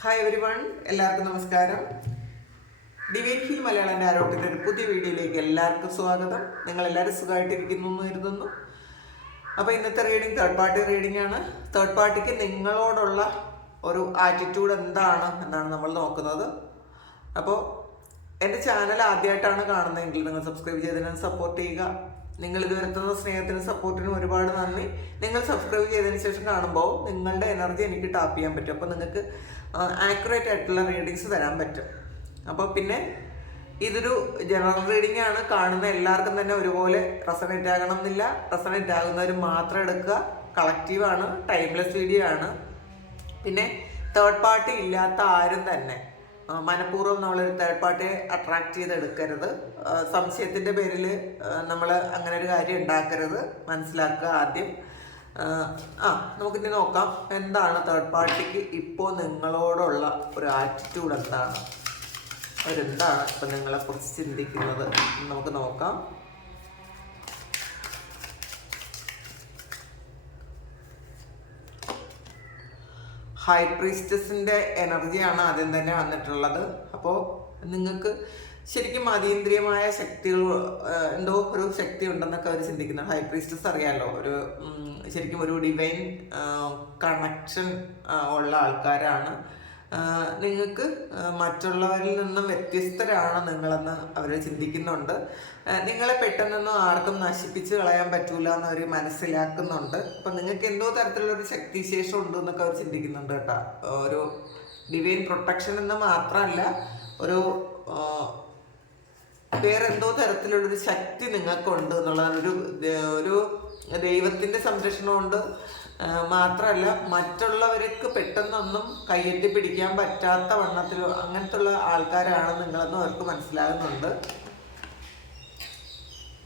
Hi every one എല്ലാവർക്കും നമസ്കാരം. Divine hill Malayalam ആരോഗ്യത്തിന്റെ ഒരു പുതിയ വീഡിയോയിലേക്ക് എല്ലാവർക്കും സ്വാഗതം. നിങ്ങൾ എല്ലാവരും സുഖമായിട്ടിരിക്കുന്നു എന്ന് കരുതുന്നു. അപ്പോൾ ഇന്നത്തെ റീഡിങ് തേർഡ് പാർട്ടി റീഡിംഗ് ആണ്. തേർഡ് പാർട്ടിക്ക് നിങ്ങളോടുള്ള ഒരു ആറ്റിറ്റ്യൂഡ് എന്താണ് എന്നാണ് നമ്മൾ നോക്കുന്നത്. അപ്പോൾ എന്റെ ചാനൽ ആദ്യമായിട്ടാണ് കാണുന്നതെങ്കിൽ നിങ്ങൾ സബ്സ്ക്രൈബ് ചെയ്തതിന് സപ്പോർട്ട് ചെയ്യുക. നിങ്ങൾ ഇതുവരെ തന്ന സ്നേഹത്തിനും സപ്പോർട്ടിനും ഒരുപാട് നന്ദി. നിങ്ങൾ സബ്സ്ക്രൈബ് ചെയ്തതിന് ശേഷം കാണുമ്പോൾ നിങ്ങളുടെ എനർജി എനിക്ക് ടാപ്പ് ചെയ്യാൻ പറ്റും. അപ്പോൾ നിങ്ങൾക്ക് ആക്യുറേറ്റ് ആയിട്ടുള്ള റീഡിങ്സ് തരാൻ പറ്റും. അപ്പോൾ പിന്നെ ഇതൊരു ജനറൽ റീഡിംഗ് ആണ്. കാണുന്ന എല്ലാവർക്കും തന്നെ ഒരുപോലെ റെസണേറ്റ് ആകണം എന്നില്ല. റെസണേറ്റ് ആകുന്നവർ മാത്രം എടുക്കുക. കളക്റ്റീവാണ് ടൈംലെസ് വീഡിയോ ആണ്. പിന്നെ തേർഡ് പാർട്ടി ഇല്ലാത്ത ആരും തന്നെ. മനഃപൂർവം നമ്മളൊരു തേർഡ് പാർട്ടിയെ അട്രാക്ട് ചെയ്തെടുക്കരുത് സംശയത്തിന്റെ പേരിൽ നമ്മൾ അങ്ങനെ ഒരു കാര്യം ഉണ്ടാക്കരുത്. മനസ്സിലാക്കുക ആദ്യം. ആ, നമുക്കിനി നോക്കാം. എന്താണ് തേർഡ് പാർട്ടിക്ക് ഇപ്പോൾ നിങ്ങളോടുള്ള ഒരു ആറ്റിറ്റ്യൂഡ് എന്താണ്? അവരെന്താണ് ഇപ്പം നിങ്ങളെക്കുറിച്ച് ചിന്തിക്കുന്നത്? നമുക്ക് നോക്കാം. ഹൈ പ്രീസ്റ്റസിന്റെ എനർജിയാണ് ആദ്യം തന്നെ വന്നിട്ടുള്ളത്. അപ്പോൾ നിങ്ങൾക്ക് ശരിക്കും അതീന്ദ്രിയമായ ശക്തികൾ എന്തോ ഒരു ശക്തി ഉണ്ടെന്നൊക്കെ അവർ ചിന്തിക്കുന്നു. ഹൈ പ്രീസ്റ്റസ് അറിയാലോ? ഒരു ശരിക്കും ഒരു ഡിവൈൻ കണക്ഷൻ ഉള്ള ആൾക്കാരാണ്. നിങ്ങൾക്ക് മറ്റുള്ളവരിൽ നിന്നും വ്യത്യസ്തരാണ് നിങ്ങളെന്ന് അവർ ചിന്തിക്കുന്നുണ്ട്. നിങ്ങളെ പെട്ടെന്നൊന്നും ആർക്കും നശിപ്പിച്ച് കളയാൻ പറ്റൂല എന്ന് അവർ മനസ്സിലാക്കുന്നുണ്ട്. അപ്പം നിങ്ങൾക്ക് എന്തോ തരത്തിലുള്ള ഒരു ശക്തിശേഷം ഉണ്ട് എന്നൊക്കെ അവർ ചിന്തിക്കുന്നുണ്ട് കേട്ടോ. ഒരു ഡിവൈൻ പ്രൊട്ടക്ഷൻ എന്ന് മാത്രമല്ല ഒരു വേറെന്തോ തരത്തിലുള്ളൊരു ശക്തി നിങ്ങൾക്കുണ്ട് എന്നുള്ളതാണ് ഒരു ഒരു ദൈവത്തിന്റെ സംരക്ഷണമുണ്ട്. മാത്രമല്ല മറ്റുള്ളവർക്ക് പെട്ടെന്നൊന്നും കയ്യെത്തി പിടിക്കാൻ പറ്റാത്ത വണ്ണത്തിലോ അങ്ങനത്തെ ഉള്ള ആൾക്കാരാണ് നിങ്ങളെന്ന് അവർക്ക് മനസ്സിലാകുന്നുണ്ട്.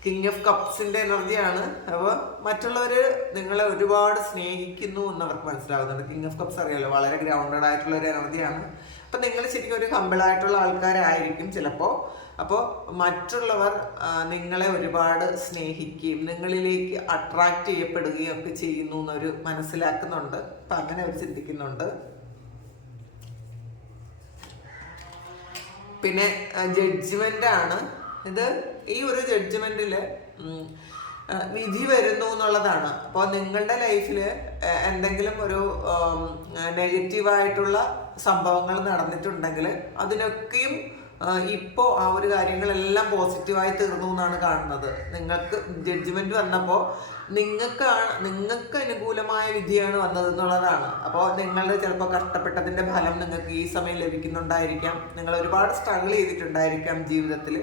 കിങ് ഓഫ് കപ്സിന്റെ എനർജിയാണ്. അപ്പോൾ മറ്റുള്ളവർ നിങ്ങളെ ഒരുപാട് സ്നേഹിക്കുന്നു എന്ന് അവർക്ക് മനസ്സിലാകുന്നുണ്ട് കിങ് ഓഫ് കപ്സ് അറിയാലോ വളരെ ഗ്രൗണ്ടഡ് ആയിട്ടുള്ള ഒരു എനർജിയാണ്. അപ്പൊ നിങ്ങൾ ശരിക്കും ഒരു ഹമ്പിളായിട്ടുള്ള ആൾക്കാരായിരിക്കും ചിലപ്പോൾ അപ്പോൾ മറ്റുള്ളവർ നിങ്ങളെ ഒരുപാട് സ്നേഹിക്കുകയും നിങ്ങളിലേക്ക് അട്രാക്ട് ചെയ്യപ്പെടുകയും ഒക്കെ ചെയ്യുന്നു എന്നൊരു മനസ്സിലാക്കുന്നുണ്ട്. അപ്പൊ അങ്ങനെ അവർ ചിന്തിക്കുന്നുണ്ട്. പിന്നെ ജഡ്ജ്മെന്റ് ആണ്. ഇത് ഈ ഒരു ജഡ്ജ്മെന്റിൽ വിധി വരുന്നു എന്നുള്ളതാണ്. അപ്പോൾ നിങ്ങളുടെ ലൈഫിൽ എന്തെങ്കിലും ഒരു നെഗറ്റീവായിട്ടുള്ള സംഭവങ്ങൾ നടന്നിട്ടുണ്ടെങ്കിൽ അതിനൊക്കെയും ഇപ്പോൾ ആ ഒരു കാര്യങ്ങളെല്ലാം പോസിറ്റീവായി തീർന്നു എന്നാണ് കാണുന്നത്. നിങ്ങൾക്ക് ജഡ്ജ്മെന്റ് വന്നപ്പോൾ നിങ്ങൾക്കാണ് നിങ്ങൾക്ക് അനുകൂലമായ വിധിയാണ് വന്നത് എന്നുള്ളതാണ് അപ്പോൾ നിങ്ങളുടെ ചിലപ്പോൾ കഷ്ടപ്പെട്ടതിന്റെ ഫലം നിങ്ങൾക്ക് ഈ സമയം ലഭിക്കുന്നുണ്ടായിരിക്കാം. നിങ്ങൾ ഒരുപാട് സ്ട്രഗിൾ ചെയ്തിട്ടുണ്ടായിരിക്കാം ജീവിതത്തിൽ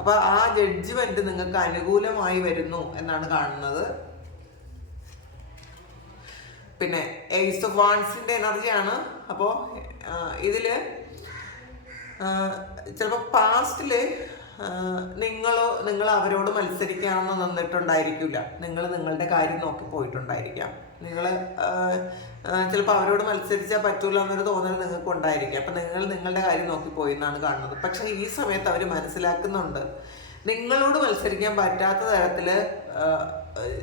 അപ്പോൾ ആ ജഡ്ജ്മെന്റ് നിങ്ങൾക്ക് അനുകൂലമായി വരുന്നു എന്നാണ് കാണുന്നത്. പിന്നെ എയ്സ് ഓഫ് വാൺസിന്റെ എനർജിയാണ് അപ്പോൾ ഇതിൽ ചിലപ്പോൾ പാസ്റ്റിൽ നിങ്ങളോ നിങ്ങൾ അവരോട് മത്സരിക്കാണെന്ന് നിന്നിട്ടുണ്ടായിരിക്കില്ല. നിങ്ങൾ നിങ്ങളുടെ കാര്യം നോക്കി പോയിട്ടുണ്ടായിരിക്കാം. നിങ്ങൾ ചിലപ്പോൾ അവരോട് മത്സരിച്ചാൽ പറ്റൂല എന്നൊരു തോന്നൽ നിങ്ങൾക്ക് ഉണ്ടായിരിക്കാം അപ്പം നിങ്ങൾ നിങ്ങളുടെ കാര്യം നോക്കി പോയി എന്നാണ് കാണുന്നത്. പക്ഷേ ഈ സമയത്ത് അവർ മനസ്സിലാക്കുന്നുണ്ട്. നിങ്ങളോട് മത്സരിക്കാൻ പറ്റാത്ത തരത്തിൽ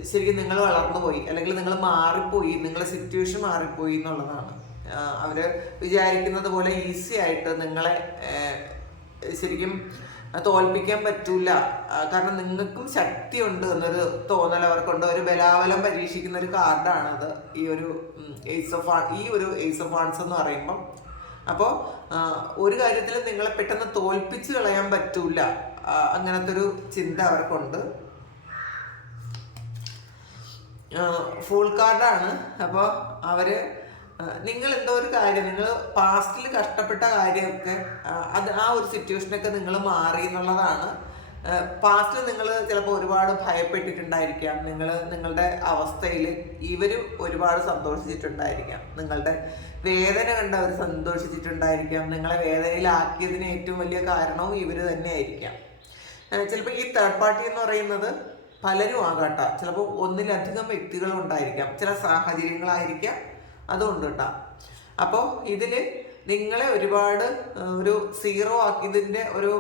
ശരിക്കും നിങ്ങൾ വളർന്നു പോയി അല്ലെങ്കിൽ നിങ്ങൾ മാറിപ്പോയി. നിങ്ങളുടെ സിറ്റുവേഷൻ മാറിപ്പോയി എന്നുള്ളതാണ്. ആ, അവർ വിചാരിക്കുന്നത് പോലെ ഈസി ആയിട്ട് നിങ്ങളെ ശരിക്കും തോൽപ്പിക്കാൻ പറ്റൂല. കാരണം നിങ്ങൾക്കും ശക്തിയുണ്ട് എന്നൊരു തോന്നൽ അവർക്കുണ്ട്. ഒരു ബലാബലം പരീക്ഷിക്കുന്ന ഒരു കാർഡാണത്. ഈ ഒരു എയ്സ് ഓഫ് ഈ ഒരു എയ്സ് ഓഫ് ആൺസ് എന്ന് പറയുമ്പം. അപ്പോൾ ഒരു കാര്യത്തിൽ നിങ്ങളെ പെട്ടെന്ന് തോൽപ്പിച്ച് കളയാൻ പറ്റൂല. അങ്ങനത്തെ ഒരു ചിന്ത അവർക്കുണ്ട്. ഫുൾ കാർഡാണ് അപ്പോൾ അവർ ആ, നിങ്ങൾ എന്തോ ഒരു കാര്യം നിങ്ങൾ പാസ്റ്റിൽ കഷ്ടപ്പെട്ട കാര്യമൊക്കെ അത് ആ ഒരു സിറ്റുവേഷനൊക്കെ നിങ്ങൾ മാറി എന്നുള്ളതാണ്. പാസ്റ്റിൽ നിങ്ങൾ ചിലപ്പോൾ ഒരുപാട് ഭയപ്പെട്ടിട്ടുണ്ടായിരിക്കാം. നിങ്ങൾ നിങ്ങളുടെ അവസ്ഥയിൽ ഇവരും ഒരുപാട് സന്തോഷിച്ചിട്ടുണ്ടായിരിക്കാം. നിങ്ങളുടെ വേദന കണ്ട് അവർ സന്തോഷിച്ചിട്ടുണ്ടായിരിക്കാം. നിങ്ങളെ വേദനയിലാക്കിയതിന് ഏറ്റവും വലിയ കാരണവും ഇവർ തന്നെ ആയിരിക്കാം ചിലപ്പോൾ ഈ തേർഡ് പാർട്ടി എന്ന് പറയുന്നത് പലരും ആകാട്ട. ചിലപ്പോൾ ഒന്നിലധികം വ്യക്തികളും ഉണ്ടായിരിക്കാം ചില സാഹചര്യങ്ങളായിരിക്കാം. അതുകൊണ്ട് കേട്ടോ അപ്പോൾ ഇതിൽ നിങ്ങളെ ഒരുപാട് ഒരു സീറോ ആക്കിയതിന്റെ ഒരു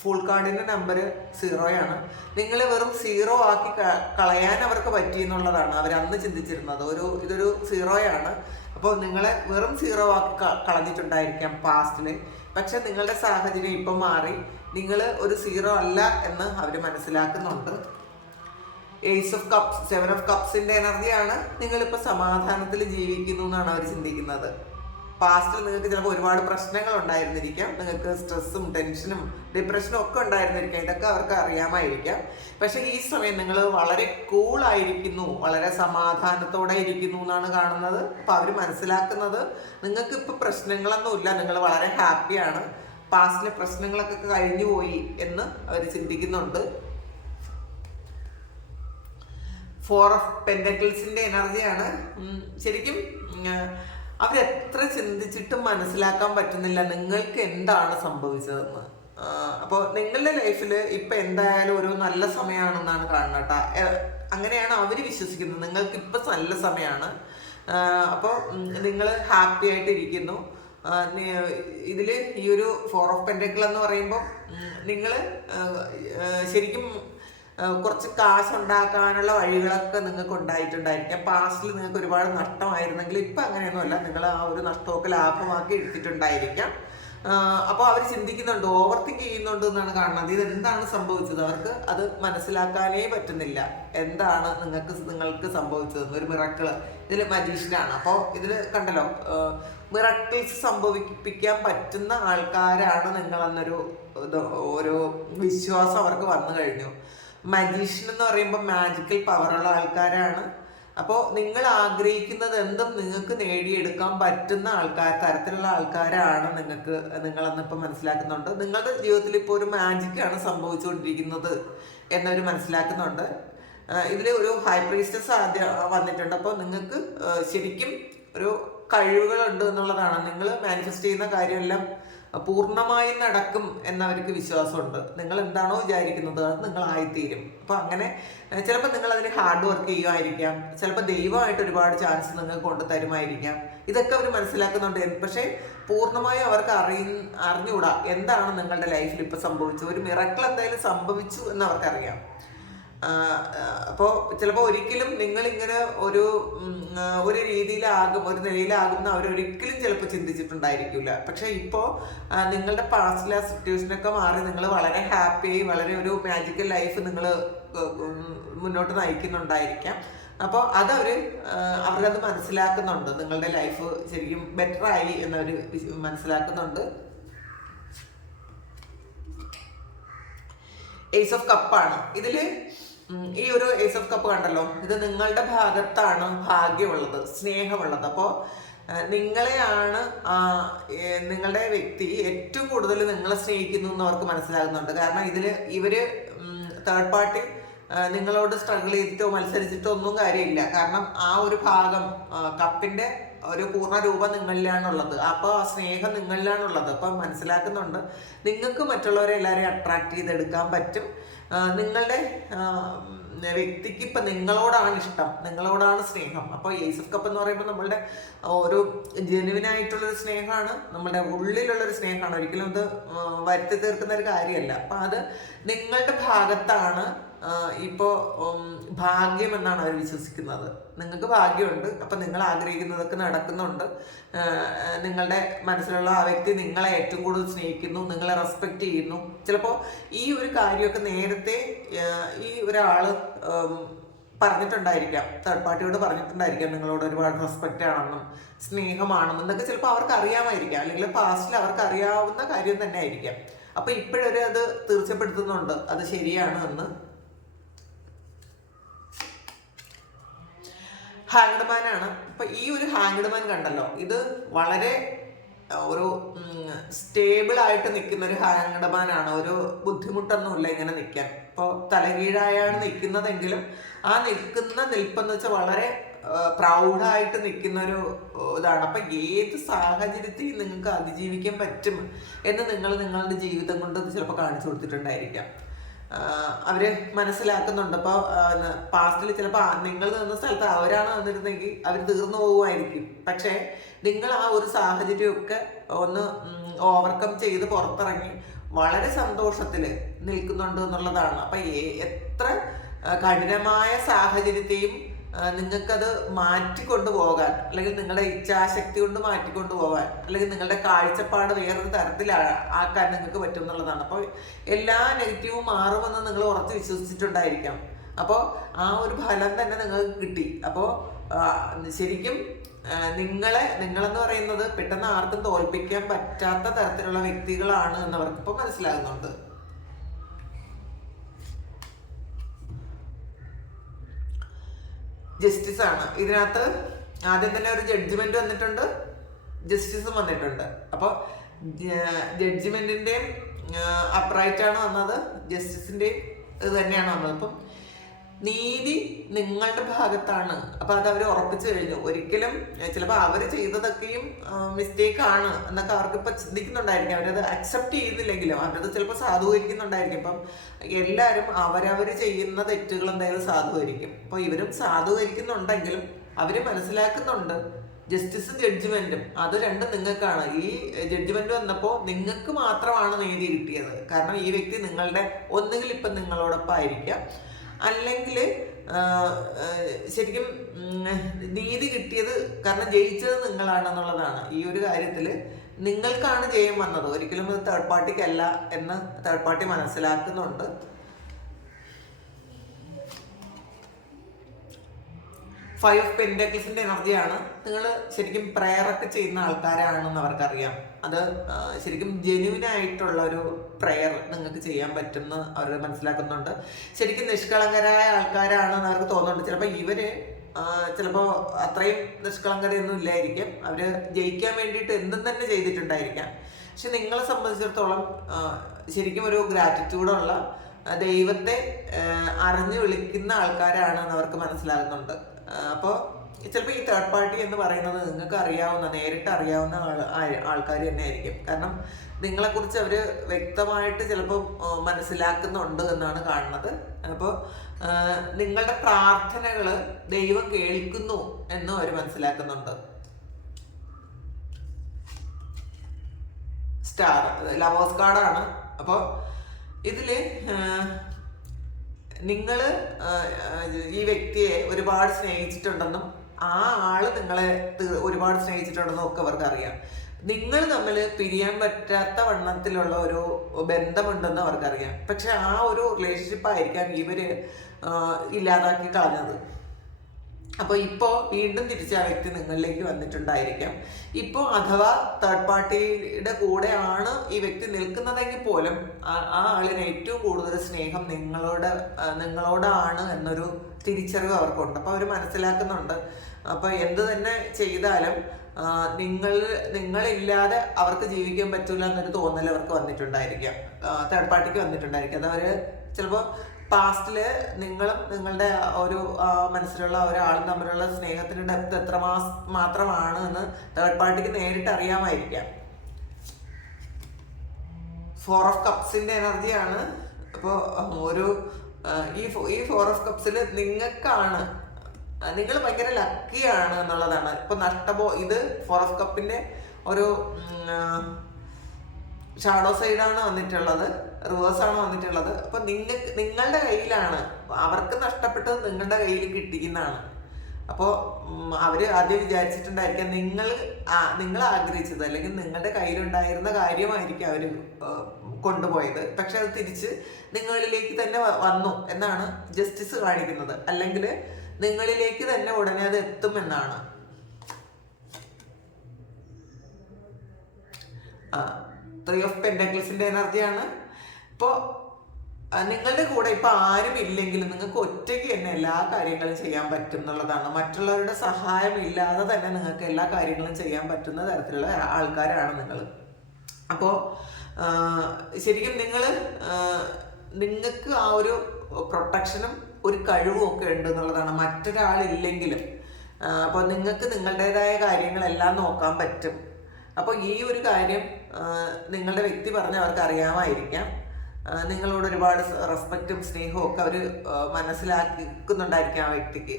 ഫുൾ കാർഡിന്റെ നമ്പർ സീറോയാണ് നിങ്ങൾ വെറും സീറോ ആക്കി കളയാൻ അവർക്ക് പറ്റി എന്നുള്ളതാണ് അവർ അന്ന് ചിന്തിച്ചിരുന്നത്. ഒരു ഇതൊരു സീറോയാണ് അപ്പോൾ നിങ്ങളെ വെറും സീറോ ആക്കി കളഞ്ഞിട്ടുണ്ടായിരിക്കാം പാസ്റ്റിൽ പക്ഷെ നിങ്ങളുടെ സാഹചര്യം ഇപ്പം മാറി. നിങ്ങൾ ഒരു സീറോ അല്ല എന്ന് അവർ മനസ്സിലാക്കുന്നുണ്ട്. Ace of cups seven of കപ്സിന്റെ എനർജിയാണ് നിങ്ങളിപ്പോൾ സമാധാനത്തിൽ ജീവിക്കുന്നു എന്നാണ് അവർ ചിന്തിക്കുന്നത്. പാസ്റ്റിൽ നിങ്ങൾക്ക് ചിലപ്പോൾ ഒരുപാട് പ്രശ്നങ്ങൾ ഉണ്ടായിരുന്നിരിക്കാം. നിങ്ങൾക്ക് സ്ട്രെസ്സും ടെൻഷനും ഡിപ്രഷനും ഒക്കെ ഉണ്ടായിരുന്നിരിക്കാം. ഇതൊക്കെ അവർക്ക് അറിയാമായിരിക്കാം. പക്ഷെ ഈ സമയം നിങ്ങൾ വളരെ കൂളായിരിക്കുന്നു വളരെ സമാധാനത്തോടെ ഇരിക്കുന്നു എന്നാണ് കാണുന്നത്. അപ്പോൾ അവർ മനസ്സിലാക്കുന്നത് നിങ്ങൾക്ക് ഇപ്പോൾ പ്രശ്നങ്ങളൊന്നുമില്ല നിങ്ങൾ വളരെ ഹാപ്പിയാണ് പാസ്റ്റിലെ പ്രശ്നങ്ങളൊക്കെ കഴിഞ്ഞു പോയി എന്ന് അവർ ചിന്തിക്കുന്നുണ്ട്. ഫോർ ഓഫ് പെൻഡക്കിൾസിന്റെ എനർജിയാണ് ശരിക്കും അവരെത്ര ചിന്തിച്ചിട്ടും മനസ്സിലാക്കാൻ പറ്റുന്നില്ല നിങ്ങൾക്ക് എന്താണ് സംഭവിച്ചതെന്ന്. അപ്പോൾ നിങ്ങളുടെ ലൈഫിൽ ഇപ്പം എന്തായാലും ഒരു നല്ല സമയമാണെന്നാണ് കാണുന്നത് കേട്ടോ. അങ്ങനെയാണ് അവർ വിശ്വസിക്കുന്നത്. നിങ്ങൾക്ക് ഇപ്പം നല്ല സമയമാണ്. അപ്പോൾ നിങ്ങൾ ഹാപ്പി ആയിട്ടിരിക്കുന്നു. ഇതിൽ ഈ ഒരു ഫോർ ഓഫ് പെൻഡക്കിൾ എന്ന് പറയുമ്പോൾ നിങ്ങൾ ശരിക്കും കുറച്ച് കാശ് ഉണ്ടാക്കാനുള്ള വഴികളൊക്കെ നിങ്ങൾക്ക് ഉണ്ടായിട്ടുണ്ടായിരിക്കാം പാസ്റ്റിൽ നിങ്ങൾക്ക് ഒരുപാട് നഷ്ടമായിരുന്നെങ്കിൽ ഇപ്പം അങ്ങനെയൊന്നുമല്ല. നിങ്ങൾ ആ ഒരു നഷ്ടമൊക്കെ ലാഭമാക്കി എടുത്തിട്ടുണ്ടായിരിക്കാം. അപ്പോൾ അവർ ചിന്തിക്കുന്നുണ്ട് ഓവർ തിങ്ക് ചെയ്യുന്നുണ്ട് എന്നാണ് കാണുന്നത്. ഇത് എന്താണ് സംഭവിച്ചത്? അവർക്ക് അത് മനസ്സിലാക്കാനേ പറ്റുന്നില്ല. എന്താണ് നിങ്ങൾക്ക് നിങ്ങൾക്ക് സംഭവിച്ചത് ഒരു മിറക്കിൾ ഇതിൽ മജീഷ്യനാണ് അപ്പോൾ ഇതിൽ കണ്ടല്ലോ മിറക്കിൾസ് സംഭവിപ്പിക്കാൻ പറ്റുന്ന ആൾക്കാരാണ് നിങ്ങളെന്നൊരു ഒരു വിശ്വാസം അവർക്ക് വന്നു കഴിഞ്ഞു. മജീഷ്യൻ എന്ന് പറയുമ്പോൾ മാജിക്കൽ പവറുള്ള ആൾക്കാരാണ്. അപ്പോൾ നിങ്ങൾ ആഗ്രഹിക്കുന്നത് എന്തും നിങ്ങൾക്ക് നേടിയെടുക്കാൻ പറ്റുന്ന ആൾക്കാർ തരത്തിലുള്ള ആൾക്കാരാണ് നിങ്ങൾക്ക് നിങ്ങളെന്നിപ്പോൾ മനസ്സിലാക്കുന്നുണ്ട്. നിങ്ങളുടെ ജീവിതത്തിൽ ഇപ്പോൾ ഒരു മാജിക്കാണ് സംഭവിച്ചുകൊണ്ടിരിക്കുന്നത് എന്നവർ മനസ്സിലാക്കുന്നുണ്ട്. ഇതിൽ ഒരു ഹൈ പ്രീസ്റ്റസ് ആദ്യം വന്നിട്ടുണ്ട്. അപ്പോൾ നിങ്ങൾക്ക് ശരിക്കും ഒരു കഴിവുകളുണ്ട് എന്നുള്ളതാണ്. നിങ്ങൾ മാനിഫെസ്റ്റ് ചെയ്യുന്ന കാര്യമെല്ലാം പൂർണമായും നടക്കും എന്നവർക്ക് വിശ്വാസമുണ്ട്. നിങ്ങൾ എന്താണോ വിചാരിക്കുന്നത് അത് നിങ്ങൾ ആയിത്തീരും അപ്പൊ അങ്ങനെ ചിലപ്പോൾ നിങ്ങൾ അതിന് ഹാർഡ് വർക്ക് ചെയ്യുമായിരിക്കാം ചിലപ്പോൾ ദൈവമായിട്ട് ഒരുപാട് ചാൻസ് നിങ്ങൾക്ക് കൊണ്ട് തരുമായിരിക്കാം. ഇതൊക്കെ അവർ മനസ്സിലാക്കുന്നുണ്ട്. പക്ഷേ പൂർണമായും അവർക്ക് അറിയ അറിഞ്ഞുകൂടാ. എന്താണ് നിങ്ങളുടെ ലൈഫിൽ ഇപ്പൊ സംഭവിച്ചത്? ഒരു മിറക്കിൾ എന്തായാലും സംഭവിച്ചു എന്ന് അവർക്കറിയാം അപ്പോൾ ചിലപ്പോൾ ഒരിക്കലും നിങ്ങൾ ഇങ്ങനെ ഒരു ഒരു രീതിയിലാകും ഒരു നിലയിലാകും എന്ന് അവരൊരിക്കലും ചിലപ്പോൾ ചിന്തിച്ചിട്ടുണ്ടായിരിക്കില്ല. പക്ഷെ ഇപ്പോൾ നിങ്ങളുടെ പാസ്റ്റിലെ സിറ്റുവേഷനൊക്കെ മാറി നിങ്ങൾ വളരെ ഹാപ്പി വളരെ ഒരു മാജിക്കൽ ലൈഫ് നിങ്ങൾ മുന്നോട്ട് നയിക്കുന്നുണ്ടായിരിക്കാം. അപ്പോൾ അതവർ അവരത് മനസ്സിലാക്കുന്നുണ്ട്. നിങ്ങളുടെ ലൈഫ് ശരിക്കും ബെറ്റർ ആയി എന്നവർ മനസ്സിലാക്കുന്നുണ്ട്. ഏസ് ഓഫ് കപ്പാണ് ഇതിൽ ഉം, ഈ ഒരു ഏസ് ഓഫ് കപ്പ് കണ്ടല്ലോ. ഇത് നിങ്ങളുടെ ഭാഗത്താണ് ഭാഗ്യമുള്ളത് സ്നേഹമുള്ളത്. അപ്പോൾ നിങ്ങളെയാണ് നിങ്ങളുടെ വ്യക്തി ഏറ്റവും കൂടുതൽ നിങ്ങളെ സ്നേഹിക്കുന്നു എന്ന് അവർക്ക് മനസ്സിലാകുന്നുണ്ട്. കാരണം ഇതിൽ ഇവർ തേർഡ് പാർട്ടി നിങ്ങളോട് സ്ട്രഗിൾ ചെയ്തിട്ടോ മത്സരിച്ചിട്ടോ ഒന്നും കാര്യമില്ല. കാരണം ആ ഒരു ഭാഗം കപ്പിന്റെ ഒരു പൂർണ രൂപം നിങ്ങളിലാണുള്ളത്. അപ്പോൾ ആ സ്നേഹം നിങ്ങളിലാണുള്ളത്. അപ്പം മനസ്സിലാക്കുന്നുണ്ട്. നിങ്ങൾക്ക് മറ്റുള്ളവരെ എല്ലാവരെയും അട്രാക്ട് ചെയ്തെടുക്കാൻ പറ്റും. നിങ്ങളുടെ വ്യക്തിക്ക് ഇപ്പം നിങ്ങളോടാണ് ഇഷ്ടം. നിങ്ങളോടാണ് സ്നേഹം. അപ്പോൾ ഏസഫ് കപ്പ് എന്ന് പറയുമ്പോൾ നമ്മളുടെ ഒരു ജെനുവിൻ ആയിട്ടുള്ളൊരു സ്നേഹമാണ്. നമ്മുടെ ഉള്ളിലുള്ളൊരു സ്നേഹമാണ്. ഒരിക്കലും അത് വരുത്തി തീർക്കുന്ന ഒരു കാര്യമല്ല. അപ്പം അത് നിങ്ങളുടെ ഭാഗത്താണ് ഇപ്പോൾ ഭാഗ്യം എന്നാണ് അവർ വിശ്വസിക്കുന്നത്. നിങ്ങൾക്ക് ഭാഗ്യമുണ്ട് അപ്പം നിങ്ങൾ ആഗ്രഹിക്കുന്നതൊക്കെ നടക്കുന്നുണ്ട്. നിങ്ങളുടെ മനസ്സിലുള്ള ആ വ്യക്തി നിങ്ങളെ ഏറ്റവും കൂടുതൽ സ്നേഹിക്കുന്നു നിങ്ങളെ റെസ്പെക്റ്റ് ചെയ്യുന്നു. ചിലപ്പോൾ ഈ ഒരു കാര്യമൊക്കെ നേരത്തെ ഈ ഒരാൾ പറഞ്ഞിട്ടുണ്ടായിരിക്കാം. തേർഡ് പാർട്ടിയോട് പറഞ്ഞിട്ടുണ്ടായിരിക്കാം നിങ്ങളോട് ഒരുപാട് റെസ്പെക്റ്റ് ആണെന്നും സ്നേഹമാണെന്നും. എന്നൊക്കെ ചിലപ്പോൾ അവർക്ക് അറിയാമായിരിക്കാം അല്ലെങ്കിൽ പാസ്റ്റിൽ അവർക്ക് അറിയാവുന്ന കാര്യം തന്നെ ആയിരിക്കാം അപ്പൊ ഇപ്പോഴൊരു അത് തീർച്ചപ്പെടുത്തുന്നുണ്ട്. അത് ശരിയാണ് എന്ന് ഹാങ്ഡ് മാൻ ആണ്. അപ്പൊ ഈ ഒരു ഹാങ്ഡ് മാൻ കണ്ടല്ലോ. ഇത് വളരെ ഒരു സ്റ്റേബിൾ ആയിട്ട് നിൽക്കുന്ന ഒരു ഹാങ്ഡ് മാൻ ആണ്. ഒരു ബുദ്ധിമുട്ടൊന്നുമില്ല ഇങ്ങനെ നിൽക്കാൻ. ഇപ്പോൾ തലകീഴായാണ് നിൽക്കുന്നതെങ്കിലും ആ നിൽക്കുന്ന നിൽപ്പെന്ന് വെച്ചാൽ വളരെ പ്രൗഡായിട്ട് നിൽക്കുന്ന ഒരു ഇതാണ്. അപ്പൊ ഏത് സാഹചര്യത്തിൽ നിങ്ങൾക്ക് അതിജീവിക്കാൻ പറ്റും എന്ന് നിങ്ങൾ നിങ്ങളുടെ ജീവിതം കൊണ്ട് ചിലപ്പോൾ കാണിച്ചു കൊടുത്തിട്ടുണ്ടായിരിക്കാം. അവർ മനസ്സിലാക്കുന്നുണ്ട്. അപ്പോൾ പാസ്റ്റിൽ ചിലപ്പോൾ നിങ്ങൾ നിന്ന സ്ഥലത്ത് അവരാണ് നിന്നിരുന്നെങ്കിൽ അവർ തീർന്നു പോകുമായിരിക്കും. പക്ഷേ നിങ്ങൾ ആ ഒരു സാഹചര്യമൊക്കെ ഒന്ന് ഓവർകം ചെയ്ത് പുറത്തിറങ്ങി വളരെ സന്തോഷത്തിൽ നിൽക്കുന്നുണ്ട് എന്നുള്ളതാണ്. അപ്പം എത്ര കഠിനമായ സാഹചര്യത്തെയും നിങ്ങൾക്കത് മാറ്റിക്കൊണ്ടു പോകാൻ അല്ലെങ്കിൽ നിങ്ങളുടെ ഇച്ഛാശക്തി കൊണ്ട് മാറ്റിക്കൊണ്ടു പോകാൻ അല്ലെങ്കിൽ നിങ്ങളുടെ കാഴ്ചപ്പാട് വേറൊരു തരത്തിലാണ് ആക്കാൻ നിങ്ങൾക്ക് പറ്റും എന്നുള്ളതാണ് അപ്പോൾ എല്ലാ നെഗറ്റീവും മാറുമെന്ന് നിങ്ങൾ ഉറച്ച് വിശ്വസിച്ചിട്ടുണ്ടായിരിക്കാം. അപ്പോൾ ആ ഒരു ഫലം തന്നെ നിങ്ങൾക്ക് കിട്ടി. അപ്പോൾ ശരിക്കും നിങ്ങളെ നിങ്ങളെന്ന് പറയുന്നത് പെട്ടെന്ന് ആർക്കും തോൽപ്പിക്കാൻ പറ്റാത്ത തരത്തിലുള്ള വ്യക്തികളാണ് എന്നവർക്കിപ്പോൾ മനസ്സിലാകുന്നുണ്ട്. ജസ്റ്റിസ് ആണ്. ഇതിനകത്ത് ആദ്യം തന്നെ ഒരു ജഡ്ജ്മെന്റ് വന്നിട്ടുണ്ട്. ജസ്റ്റിസും വന്നിട്ടുണ്ട്. അപ്പോൾ ജഡ്ജ്മെന്റിന്റെയും അപ്രൈറ്റ് ആണ് വന്നത്. ജസ്റ്റിസിന്റെയും ഇത് തന്നെയാണ് വന്നത്. അപ്പം നീതി നിങ്ങളുടെ ഭാഗത്താണ്. അപ്പൊ അത് അവർ ഉറപ്പിച്ചു കഴിഞ്ഞു. ഒരിക്കലും ചിലപ്പോൾ അവർ ചെയ്തതൊക്കെയും മിസ്റ്റേക്ക് ആണ് എന്നൊക്കെ അവർക്ക് ഇപ്പൊ ചിന്തിക്കുന്നുണ്ടായിരിക്കും. അവരത് അക്സെപ്റ്റ് ചെയ്യുന്നില്ലെങ്കിലും അവരത് ചിലപ്പോൾ സാധൂകരിക്കുന്നുണ്ടായിരിക്കും. ഇപ്പം എല്ലാവരും അവരവർ ചെയ്യുന്ന തെറ്റുകൾ എന്തായാലും സാധൂകരിക്കും. അപ്പൊ ഇവരും സാധൂകരിക്കുന്നുണ്ടെങ്കിലും അവർ മനസ്സിലാക്കുന്നുണ്ട്. ജസ്റ്റിസും ജഡ്ജ്മെന്റും അത് രണ്ടും നിങ്ങൾക്കാണ്. ഈ ജഡ്ജ്മെന്റ് വന്നപ്പോൾ നിങ്ങൾക്ക് മാത്രമാണ് നീതി കിട്ടിയത്. കാരണം ഈ വ്യക്തി നിങ്ങളുടെ ഒന്നുകിൽ ഇപ്പം നിങ്ങളോടൊപ്പം ആയിരിക്കാം. അല്ലെങ്കിൽ ശരിക്കും നീതി കിട്ടിയത് കാരണം ജയിച്ചത് നിങ്ങളാണെന്നുള്ളതാണ്. ഈ ഒരു കാര്യത്തിൽ നിങ്ങൾക്കാണ് ജയം വന്നത്. ഒരിക്കലും ഇത് തേർഡ് പാർട്ടിക്കല്ല എന്ന് തേർഡ് പാർട്ടി മനസ്സിലാക്കുന്നുണ്ട്. ഫൈവ് ഓഫ് പെൻഡക്കിൾസിന്റെ എനർജിയാണ് നിങ്ങൾ ശരിക്കും പ്രെയർ ഒക്കെ ചെയ്യുന്ന ആൾക്കാരാണെന്ന് അവർക്കറിയാം. അത് ശരിക്കും ജെന്യൂൻ ആയിട്ടുള്ള ഒരു പ്രെയർ നിങ്ങൾക്ക് ചെയ്യാൻ പറ്റുമെന്ന് അവർ മനസ്സിലാക്കുന്നുണ്ട്. ശരിക്കും നിഷ്കളങ്കരായ ആൾക്കാരാണെന്ന് അവർക്ക് തോന്നുന്നുണ്ട്. ചിലപ്പോൾ ഇവർ ചിലപ്പോൾ അത്രയും നിഷ്കളങ്കരയൊന്നും ഇല്ലായിരിക്കും. അവർ ജയിക്കാൻ വേണ്ടിയിട്ട് എന്തും തന്നെ ചെയ്തിട്ടുണ്ടായിരിക്കാം. പക്ഷെ നിങ്ങളെ സംബന്ധിച്ചിടത്തോളം ശരിക്കും ഒരു ഗ്രാറ്റിറ്റ്യൂഡുള്ള ദൈവത്തെ അറിഞ്ഞു വിളിക്കുന്ന ആൾക്കാരാണെന്ന് അവർക്ക് മനസ്സിലാകുന്നുണ്ട്. അപ്പോൾ ചിലപ്പോൾ ഈ തേർഡ് പാർട്ടി എന്ന് പറയുന്നത് നിങ്ങൾക്ക് അറിയാവുന്ന നേരിട്ട് അറിയാവുന്ന ആൾക്കാർ തന്നെ ആയിരിക്കും. കാരണം നിങ്ങളെക്കുറിച്ച് അവർ വ്യക്തമായിട്ട് ചിലപ്പോൾ മനസ്സിലാക്കുന്നുണ്ട് എന്നാണ് കാണുന്നത്. അപ്പോൾ നിങ്ങളുടെ പ്രാർത്ഥനകൾ ദൈവം കേൾക്കുന്നു എന്നും അവർ മനസ്സിലാക്കുന്നുണ്ട്. സ്റ്റാർ ലവേഴ്സ് കാർഡാണ് അപ്പോൾ ഇതിൽ നിങ്ങൾ ഈ വ്യക്തിയെ ഒരുപാട് സ്നേഹിച്ചിട്ടുണ്ടെന്നും ആ ആൾ നിങ്ങളെ ഒരുപാട് സ്നേഹിച്ചിട്ടുണ്ടെന്നും ഒക്കെ അവർക്ക് അറിയാം നിങ്ങൾ തമ്മിൽ പിരിയാൻ പറ്റാത്ത വണ്ണത്തിലുള്ള ഒരു ബന്ധമുണ്ടെന്ന് അവർക്കറിയാം. പക്ഷെ ആ ഒരു റിലേഷൻഷിപ്പ് ആയിരിക്കാം ഇവർ ഇല്ലാതാക്കി കളഞ്ഞത്. അപ്പോൾ ഇപ്പോൾ വീണ്ടും തിരിച്ച് ആ വ്യക്തി നിങ്ങളിലേക്ക് വന്നിട്ടുണ്ടായിരിക്കാം. ഇപ്പോൾ അഥവാ തേർഡ് പാർട്ടിയുടെ കൂടെ ആണ് ഈ വ്യക്തി നിൽക്കുന്നതെങ്കിൽ പോലും ആ ആളിന് ഏറ്റവും കൂടുതൽ സ്നേഹം നിങ്ങളോട് നിങ്ങളോടാണ് എന്നൊരു തിരിച്ചറിവ് അവർക്കുണ്ട്. അപ്പോൾ അവർ മനസ്സിലാക്കുന്നുണ്ട്. അപ്പോൾ എന്ത് തന്നെ ചെയ്താലും നിങ്ങൾ നിങ്ങളില്ലാതെ അവർക്ക് ജീവിക്കാൻ പറ്റില്ല എന്നൊരു തോന്നൽ അവർക്ക് വന്നിട്ടുണ്ടായിരിക്കാം. തേർഡ് പാർട്ടിക്ക് വന്നിട്ടുണ്ടായിരിക്കാം. അത് അവർ ചിലപ്പോൾ പാസ്റ്റിൽ നിങ്ങളും നിങ്ങളുടെ ഒരു മനസ്സിലുള്ള ഒരാളും തമ്മിലുള്ള സ്നേഹത്തിന്റെ ഡെപ്ത് എത്ര മാത്രമാണ് എന്ന് തേർഡ് പാർട്ടിക്ക് നേരിട്ട് അറിയാമായിരിക്കാം. ഫോർ ഓഫ് കപ്സിന്റെ എനർജിയാണ് അപ്പോൾ ഒരു ഈ ഈ ഫോർ ഓഫ് കപ്സിൽ നിങ്ങൾക്കാണ് നിങ്ങൾ ഭയങ്കര ലക്കിയാണ് എന്നുള്ളതാണ്. ഇപ്പൊ നഷ്ടബോ ഇത് ഓഫ് കപ്പിന്റെ ഒരു ഷാഡോ സൈഡാണ് വന്നിട്ടുള്ളത്. റിവേഴ്സ് ആണ് വന്നിട്ടുള്ളത്. അപ്പൊ നിങ്ങൾക്ക് നിങ്ങളുടെ കയ്യിലാണ്. അവർക്ക് നഷ്ടപ്പെട്ടത് നിങ്ങളുടെ കയ്യിൽ കിട്ടിക്കുന്നതാണ് അപ്പോൾ അവർ ആദ്യം വിചാരിച്ചിട്ടുണ്ടായിരിക്കാം നിങ്ങൾ നിങ്ങൾ ആഗ്രഹിച്ചത് അല്ലെങ്കിൽ നിങ്ങളുടെ കയ്യിലുണ്ടായിരുന്ന കാര്യമായിരിക്കും അവർ ആ, കൊണ്ടുപോയത്. പക്ഷെ അത് തിരിച്ച് നിങ്ങളിലേക്ക് തന്നെ വന്നു എന്നാണ് ജസ്റ്റിസ് കാണിക്കുന്നത്. അല്ലെങ്കിൽ നിങ്ങളിലേക്ക് തന്നെ ഉടനെ അത് എത്തുമെന്നാണ് ത്രീ ഓഫ് പെൻഡക്കിൾസിന്റെ എനർജിയാണ്. ഇപ്പോൾ നിങ്ങളുടെ കൂടെ ഇപ്പൊ ആരും ഇല്ലെങ്കിലും നിങ്ങൾക്ക് ഒറ്റയ്ക്ക് തന്നെ എല്ലാ കാര്യങ്ങളും ചെയ്യാൻ പറ്റും എന്നുള്ളതാണ് മറ്റുള്ളവരുടെ സഹായം ഇല്ലാതെ തന്നെ നിങ്ങൾക്ക് എല്ലാ കാര്യങ്ങളും ചെയ്യാൻ പറ്റുന്ന തരത്തിലുള്ള ആൾക്കാരാണ് നിങ്ങൾ അപ്പോൾ ശരിക്കും നിങ്ങൾ നിങ്ങൾക്ക് ആ ഒരു പ്രൊട്ടക്ഷനും ഒരു കഴിവും ഒക്കെ ഉണ്ട് എന്നുള്ളതാണ് മറ്റൊരാളില്ലെങ്കിലും അപ്പോൾ നിങ്ങൾക്ക് നിങ്ങളുടേതായ കാര്യങ്ങളെല്ലാം നോക്കാൻ പറ്റും. അപ്പോൾ ഈ ഒരു കാര്യം നിങ്ങളുടെ വ്യക്തി പറഞ്ഞ് അവർക്ക് അറിയാമായിരിക്കാം. നിങ്ങളോട് ഒരുപാട് റെസ്പെക്റ്റും സ്നേഹവും ഒക്കെ അവർ മനസ്സിലാക്കുന്നുണ്ടായിരിക്കാം ആ വ്യക്തിക്ക്.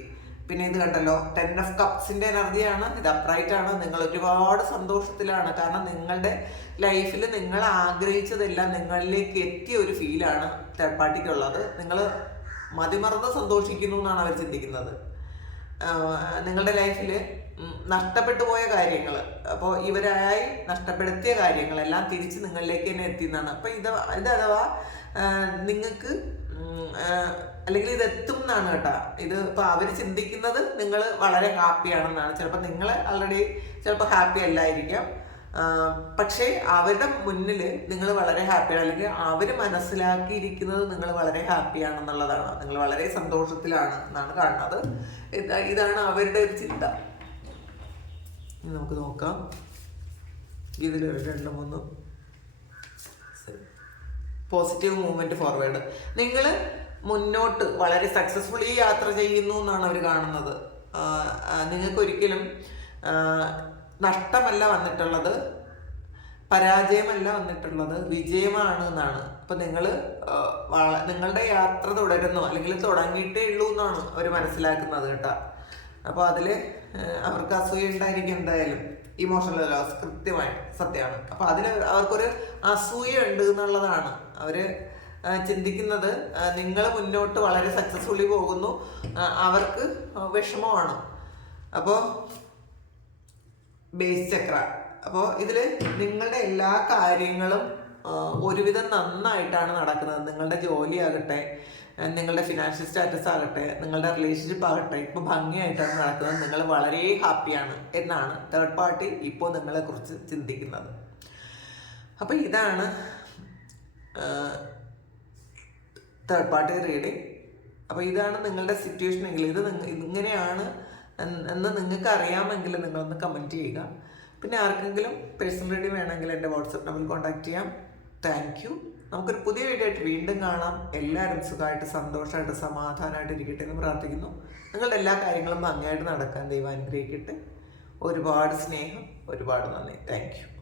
പിന്നെ ഇത് കണ്ടല്ലോ ടെൻ ഓഫ് കപ്സിന്റെ എനർജിയാണ് ഇത് അപ്രൈറ്റ് ആണ് നിങ്ങൾ ഒരുപാട് സന്തോഷത്തിലാണ്. കാരണം നിങ്ങളുടെ ലൈഫിൽ നിങ്ങൾ ആഗ്രഹിച്ചതെല്ലാം നിങ്ങളിലേക്ക് എത്തിയ ഒരു ഫീലാണ് തേർഡ് പാർട്ടിക്കുള്ളത് നിങ്ങൾ മതിമറന്ന് സന്തോഷിക്കുന്നു എന്നാണ് അവർ ചിന്തിക്കുന്നത്. നിങ്ങളുടെ ലൈഫിൽ നഷ്ടപ്പെട്ടു പോയ കാര്യങ്ങൾ അപ്പോൾ ഇവരായി നഷ്ടപ്പെടുത്തിയ കാര്യങ്ങളെല്ലാം തിരിച്ച് നിങ്ങളിലേക്ക് തന്നെ എത്തിയെന്നാണ് അപ്പോൾ ഇത് ഇത് അഥവാ നിങ്ങൾക്ക് അല്ലെങ്കിൽ ഇത് എത്തും എന്നാണ് കേട്ടോ. ഇത് ഇപ്പോൾ അവർ ചിന്തിക്കുന്നത് നിങ്ങൾ വളരെ ഹാപ്പിയാണെന്നാണ് ചിലപ്പോൾ നിങ്ങൾ ആൾറെഡി ചിലപ്പോൾ ഹാപ്പി അല്ലായിരിക്കാം. പക്ഷേ അവരുടെ മുന്നിൽ നിങ്ങൾ വളരെ ഹാപ്പിയാണ് അല്ലെങ്കിൽ അവർ മനസ്സിലാക്കിയിരിക്കുന്നത് നിങ്ങൾ വളരെ ഹാപ്പിയാണെന്നുള്ളതാണ്. നിങ്ങൾ വളരെ സന്തോഷത്തിലാണ് എന്നാണ് കാണുന്നത്. ഇതാണ് അവരുടെ ഒരു ചിന്ത. നമുക്ക് നോക്കാം. ഇതിൽ ഒരു രണ്ട് മൂന്ന് പോസിറ്റീവ് മൂവ്മെന്റ് ഫോർവേഡ്. നിങ്ങൾ മുന്നോട്ട് വളരെ സക്സസ്ഫുള്ളി യാത്ര ചെയ്യുന്നു എന്നാണ് അവർ കാണുന്നത്. നിങ്ങൾക്ക് ഒരിക്കലും നഷ്ടമല്ല വന്നിട്ടുള്ളത് പരാജയമല്ല വന്നിട്ടുള്ളത് വിജയമാണ് എന്നാണ്. അപ്പൊ നിങ്ങൾ നിങ്ങളുടെ യാത്ര തുടരുന്നു അല്ലെങ്കിൽ തുടങ്ങിയിട്ടേ ഉള്ളൂ എന്നാണ് അവർ മനസ്സിലാക്കുന്നത് കേട്ടോ. അപ്പോൾ അതിൽ അവർക്ക് അസൂയ ഉണ്ടായിരിക്കും എന്തായാലും. ഇമോഷണൽ ലോസ് കൃത്യമായിട്ട് സത്യമാണ്. അപ്പോൾ അതിൽ അവർക്കൊരു അസൂയ ഉണ്ട് എന്നുള്ളതാണ്. അവർ ചിന്തിക്കുന്നത് നിങ്ങൾ മുന്നോട്ട് വളരെ സക്സസ്ഫുള്ളി പോകുന്നു അവർക്ക് വിഷമമാണ്. അപ്പോൾ ബേസ് ചക്ര അപ്പോൾ ഇതിൽ നിങ്ങളുടെ എല്ലാ കാര്യങ്ങളും ഒരുവിധം നന്നായിട്ടാണ് നടക്കുന്നത്. നിങ്ങളുടെ ജോലി ആകട്ടെ നിങ്ങളുടെ ഫിനാൻഷ്യൽ സ്റ്റാറ്റസ് ആകട്ടെ നിങ്ങളുടെ റിലേഷൻഷിപ്പ് ആകട്ടെ ഇപ്പോൾ ഭംഗിയായിട്ടാണ് നടക്കുന്നത്. നിങ്ങൾ വളരെ ഹാപ്പിയാണ് എന്നാണ് തേർഡ് പാർട്ടി ഇപ്പോൾ നിങ്ങളെക്കുറിച്ച് ചിന്തിക്കുന്നത്. അപ്പോൾ ഇതാണ് തേർഡ് പാർട്ടി റീഡിങ് അപ്പോൾ ഇതാണ് നിങ്ങളുടെ സിറ്റുവേഷൻ എങ്കിൽ ഇത് ഇങ്ങനെയാണ് എന്ന് നിങ്ങൾക്ക് അറിയാമെങ്കിൽ നിങ്ങളൊന്ന് കമന്റ് ചെയ്യുക. പിന്നെ ആർക്കെങ്കിലും പേഴ്സണൽ റെഡി വേണമെങ്കിൽ എന്റെ വാട്സപ്പ് നമ്പറിൽ കോൺടാക്ട് ചെയ്യാം. താങ്ക് യു നമുക്കൊരു പുതിയ വീഡിയോ ആയിട്ട് വീണ്ടും കാണാം. എല്ലാവരും സുഖമായിട്ട് സന്തോഷമായിട്ട് സമാധാനമായിട്ട് ഇരിക്കട്ടെ എന്ന് പ്രാർത്ഥിക്കുന്നു. നിങ്ങളുടെ എല്ലാ കാര്യങ്ങളും ഭംഗിയായിട്ട് നടക്കാൻ ദൈവം അനുഗ്രഹിക്കട്ടെ. ഒരുപാട് സ്നേഹം ഒരുപാട് നന്ദി. Thank you